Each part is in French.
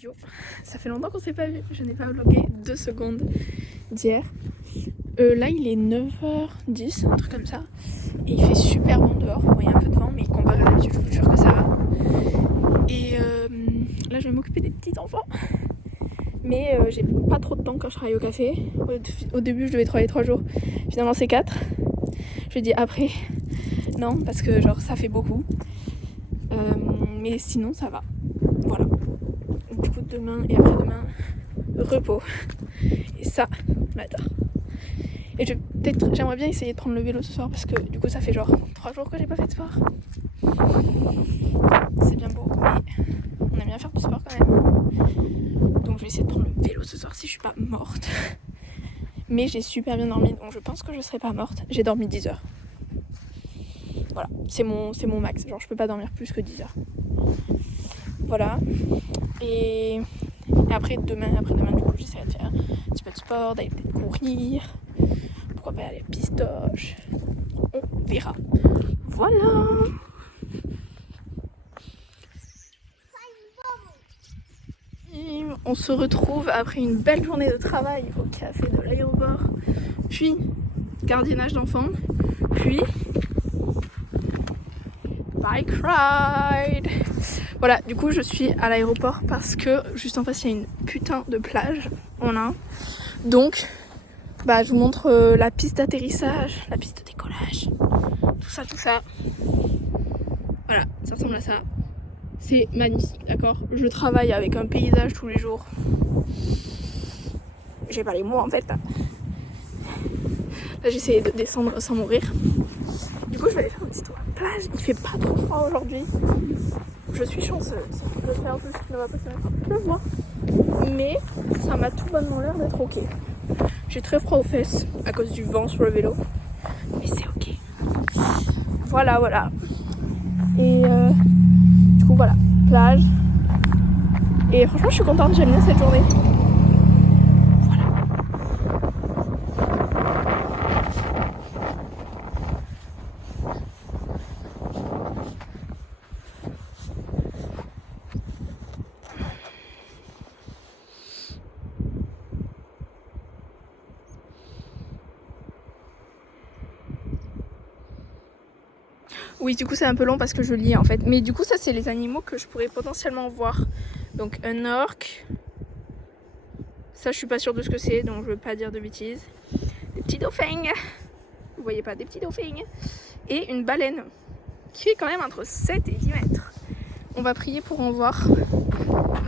Yo, ça fait longtemps qu'on s'est pas vu, je n'ai pas vlogué 2 secondes d'hier. Là il est 9h10, un truc comme ça. Et il fait super bon dehors, bon il y a un peu de vent mais comparé à d'habitude je vous jure que ça va. Et là je vais m'occuper des petits enfants. Mais j'ai pas trop de temps quand je travaille au café. Au début je devais travailler 3 jours, finalement c'est 4. Je dis après, non parce que genre ça fait beaucoup. Mais sinon ça va, voilà. Du coup demain et après-demain, repos. Et ça, j'adore. Et j'aimerais bien essayer de prendre le vélo ce soir parce que du coup ça fait genre 3 jours que j'ai pas fait de sport. C'est bien beau, mais on aime bien faire du sport quand même. Donc je vais essayer de prendre le vélo ce soir si je suis pas morte. Mais j'ai super bien dormi, donc je pense que je serai pas morte. J'ai dormi 10 heures. Voilà, c'est mon max, genre je peux pas dormir plus que 10 heures. Voilà. Et après demain, après-demain du coup j'essaierai de faire un petit peu de sport, d'aller peut-être courir. Pourquoi pas aller à la pistoche. On verra. Voilà. Et on se retrouve après une belle journée de travail au café de l'aéroport. Puis gardiennage d'enfants. Puis bike ride. Voilà, du coup je suis à l'aéroport parce que juste en face il y a une putain de plage. Voilà. Donc je vous montre la piste d'atterrissage, la piste de décollage, tout ça. Voilà, ça ressemble à ça. C'est magnifique, d'accord? Je travaille avec un paysage tous les jours. J'ai pas les mots en fait. Là j'essaie de descendre sans mourir. Du coup je vais aller faire un petit tour à la plage. Il fait pas trop froid aujourd'hui. Je suis chanceuse. Je fais un peu ce qui ne va pas se mettre à pleuvoir. Mais ça m'a tout bonnement l'air d'être ok. J'ai très froid aux fesses à cause du vent sur le vélo. Mais c'est ok. Voilà. Et du coup voilà, plage. Et franchement je suis contente, j'aime bien cette journée. Voilà. Oui, du coup c'est un peu long parce que je lis en fait. Mais du coup ça c'est les animaux que je pourrais potentiellement voir. Donc un orque. Ça je suis pas sûre de ce que c'est, donc je veux pas dire de bêtises. Des petits dauphins. Vous voyez pas, des petits dauphins. Et une baleine. Qui fait quand même entre 7 et 10 mètres. On va prier pour en voir.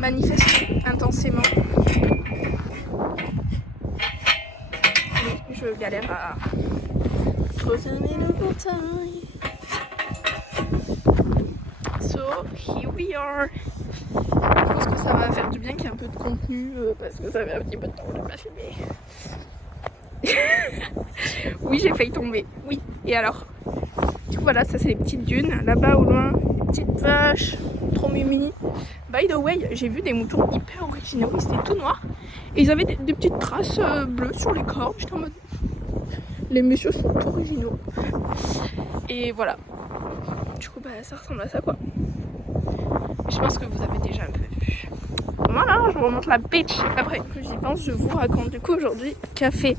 Manifester intensément. Mais je galère à refermer le portail. So, here we are. Je pense que ça va faire du bien qu'il y ait un peu de contenu parce que ça fait un petit peu de temps que je n'ai pas filmé. Oui, j'ai failli tomber. Oui, et alors? Du coup, voilà, ça c'est les petites dunes. Là-bas au loin, les petites vaches, trop mimi. By the way, j'ai vu des moutons hyper originaux. Ils étaient tout noirs et ils avaient des petites traces bleues sur les cornes. J'étais en mode, les messieurs sont originaux. Et voilà. Du coup, ça ressemble à ça quoi. Je pense que vous avez déjà un peu vu. Voilà, je vous remonte la beach. Après que j'y pense, je vous raconte du coup aujourd'hui café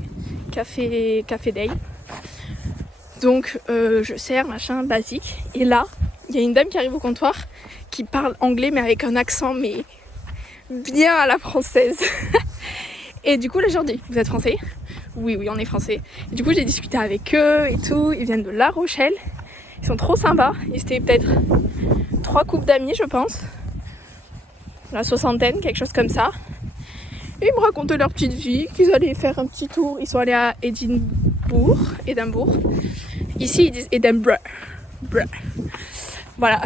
day. Donc je sers machin basique. Et là, il y a une dame qui arrive au comptoir qui parle anglais mais avec un accent mais bien à la française. Et du coup là je leur dis, vous êtes français? Oui, on est français. Et du coup j'ai discuté avec eux et tout. Ils viennent de La Rochelle. Ils sont trop sympas. Ils étaient peut-être 3 couples d'amis je pense. La soixantaine, quelque chose comme ça. Et ils me racontaient leur petite vie, qu'ils allaient faire un petit tour. Ils sont allés à Édimbourg. Ici ils disent Edinburgh. Voilà.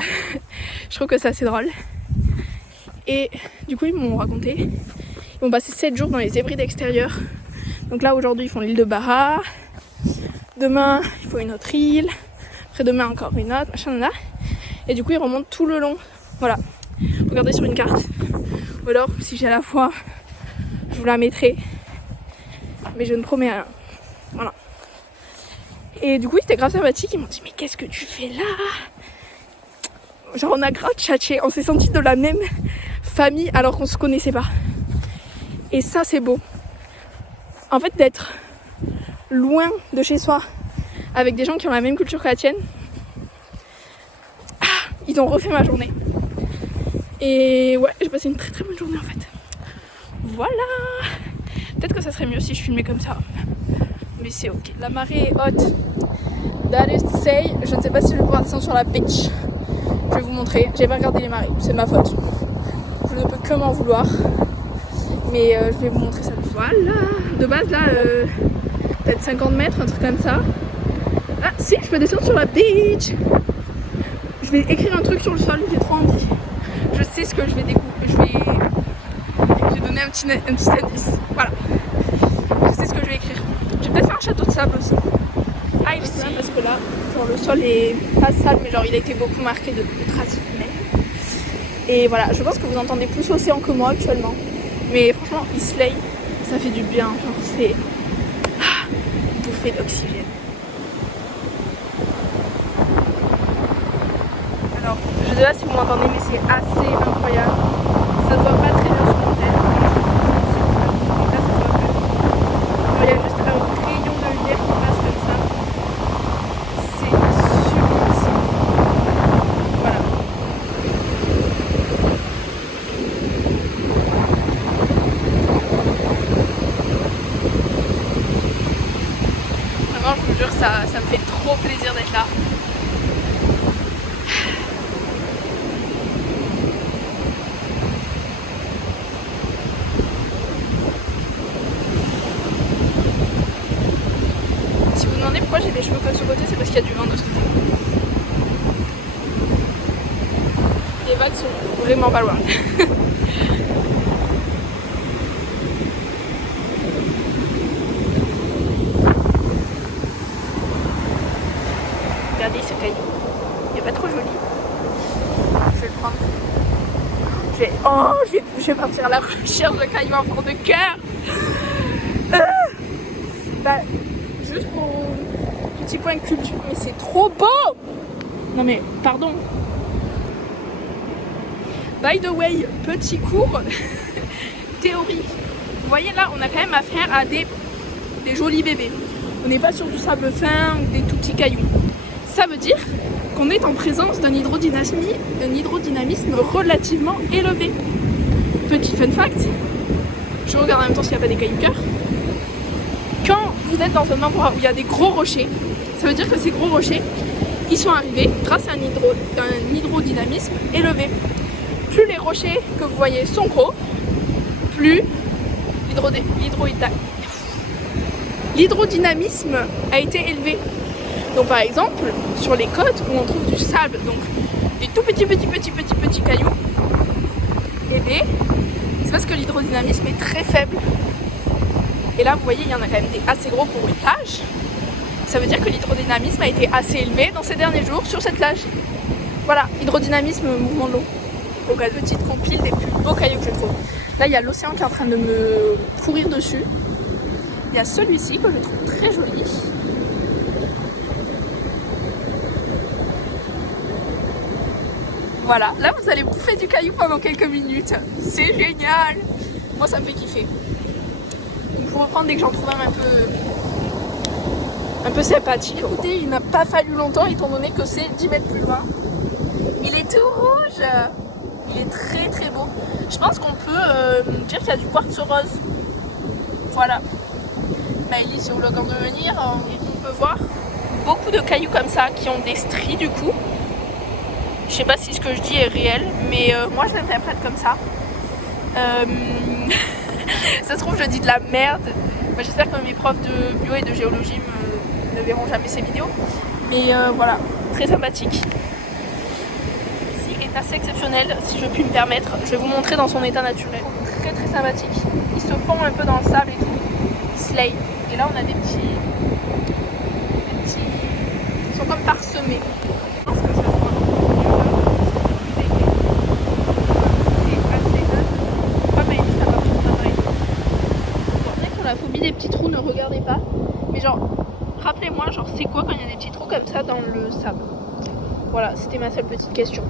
Je trouve que c'est assez drôle. Et du coup ils m'ont raconté. Ils vont passer 7 jours dans les Hébrides extérieures. Donc là aujourd'hui ils font l'île de Barra. Demain il faut une autre île. Après-demain encore une autre, machin là. Et du coup ils remontent tout le long. Voilà. Regardez sur une carte. Ou alors si j'ai la foi, je vous la mettrai. Mais je ne promets rien. Voilà. Et du coup ils étaient grave sympathiques. Ils m'ont dit mais qu'est-ce que tu fais là? Genre on a grave tchatché. On s'est senti de la même famille alors qu'on se connaissait pas. Et ça c'est beau. En fait d'être loin de chez soi avec des gens qui ont la même culture que la tienne, ils ont refait ma journée. Et ouais, j'ai passé une très très bonne journée en fait. Voilà. Peut-être que ça serait mieux si je filmais comme ça. Mais c'est ok. La marée est haute. That is to say, je ne sais pas si je vais pouvoir descendre sur la beach. Je vais vous montrer. J'ai pas regardé les marées, c'est ma faute. Je ne peux que m'en vouloir. Mais je vais vous montrer ça. Voilà. De base là, peut-être 50 mètres, un truc comme ça. Ah si, je peux descendre sur la beach. Je vais écrire un truc sur le sol, j'ai trop envie. Je sais ce que je vais découvrir. Je vais donner un petit indice. Voilà. Je sais ce que je vais écrire. Je vais peut-être faire un château de sable aussi. Ah, il est parce que là, genre, le sol est pas sale, mais genre il a été beaucoup marqué de traces humaines. Et voilà, je pense que vous entendez plus l'océan que moi actuellement. Mais franchement, il slay, ça fait du bien. Genre c'est bouffée d'oxygène. Alors, je sais pas si vous m'entendez, mais c'est assez incroyable. Ça se voit pas très bien sur mon tel. Là, ça se voit pas. Il y a juste un rayon de lumière qui passe comme ça. C'est sublimissime. Voilà. Vraiment, je vous jure, ça me fait trop plaisir d'être là. Pourquoi j'ai des cheveux comme sur le côté, c'est parce qu'il y a du vent de ce côté. Les vagues sont vraiment pas loin. Regardez ce caillou, il est pas trop joli. Je vais le prendre. Je vais partir à la recherche de cailloux en forme de cœur. Juste pour petit point de culture, mais c'est trop beau. Non mais pardon. By the way, petit cours théorique. Vous voyez là, on a quand même affaire à des jolis bébés. On n'est pas sur du sable fin ou des tout petits cailloux. Ça veut dire qu'on est en présence d'un hydrodynamisme relativement élevé. Petit fun fact, je regarde en même temps s'il n'y a pas des cailloux cœurs. Quand vous êtes dans un endroit où il y a des gros rochers, ça veut dire que ces gros rochers, ils sont arrivés grâce à un hydrodynamisme élevé. Plus les rochers que vous voyez sont gros, plus l'hydrodynamisme a été élevé. Donc par exemple, sur les côtes où on trouve du sable, donc des tout petits cailloux, et bien, c'est parce que l'hydrodynamisme est très faible. Et là, vous voyez, il y en a quand même des assez gros pour une plage. Ça veut dire que l'hydrodynamisme a été assez élevé dans ces derniers jours sur cette plage. Voilà, hydrodynamisme, mouvement de l'eau. Donc, une petite compile des plus beaux cailloux que je trouve. Là, il y a l'océan qui est en train de me courir dessus. Il y a celui-ci que je trouve très joli. Voilà, là, vous allez bouffer du caillou pendant quelques minutes. C'est génial. Moi, ça me fait kiffer. Pour reprendre dès que j'en trouve un peu sympathique. Écoutez, il n'a pas fallu longtemps étant donné que c'est 10 mètres plus loin. Il est tout rouge. Il est très très beau. Je pense qu'on peut dire qu'il y a du quartz rose. Voilà. Maëlys, si vous le temps de venir, on peut voir beaucoup de cailloux comme ça qui ont des stries du coup. Je sais pas si ce que je dis est réel, mais moi je l'interprète comme ça. Ça se trouve, je dis de la merde. J'espère que mes profs de bio et de géologie ne verront jamais ces vidéos. Mais voilà, très sympathique. Ici est assez exceptionnel, si je puis me permettre. Je vais vous montrer dans son état naturel. Très très sympathique. Ils se fondent un peu dans le sable et tout. Slay. Et là, on a des petits. Ils sont comme parsemés. Je pense que ça se voit. La phobie des petits trous, ne regardez pas. Mais genre, rappelez-moi, genre, c'est quoi quand il y a des petits trous comme ça dans le sable? Voilà, c'était ma seule petite question.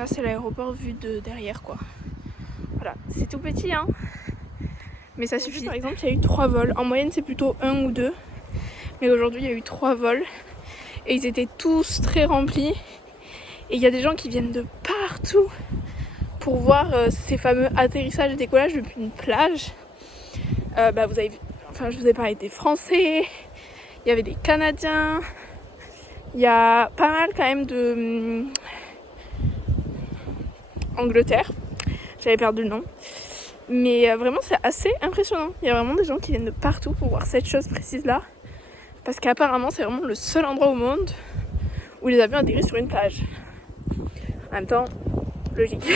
Là c'est l'aéroport vu de derrière quoi. Voilà, c'est tout petit hein. Mais ça suffit. Par exemple, il y a eu 3 vols. En moyenne, c'est plutôt 1 ou 2. Mais aujourd'hui, il y a eu 3 vols. Et ils étaient tous très remplis. Et il y a des gens qui viennent de partout pour voir ces fameux atterrissages et décollages depuis une plage. Vous avez vu, je vous ai parlé des Français. Il y avait des Canadiens. Il y a pas mal quand même de Angleterre. J'avais perdu le nom. Mais vraiment c'est assez impressionnant. Il y a vraiment des gens qui viennent de partout pour voir cette chose précise là. Parce qu'apparemment c'est vraiment le seul endroit au monde où les avions atterrissent sur une plage. En même temps, logique.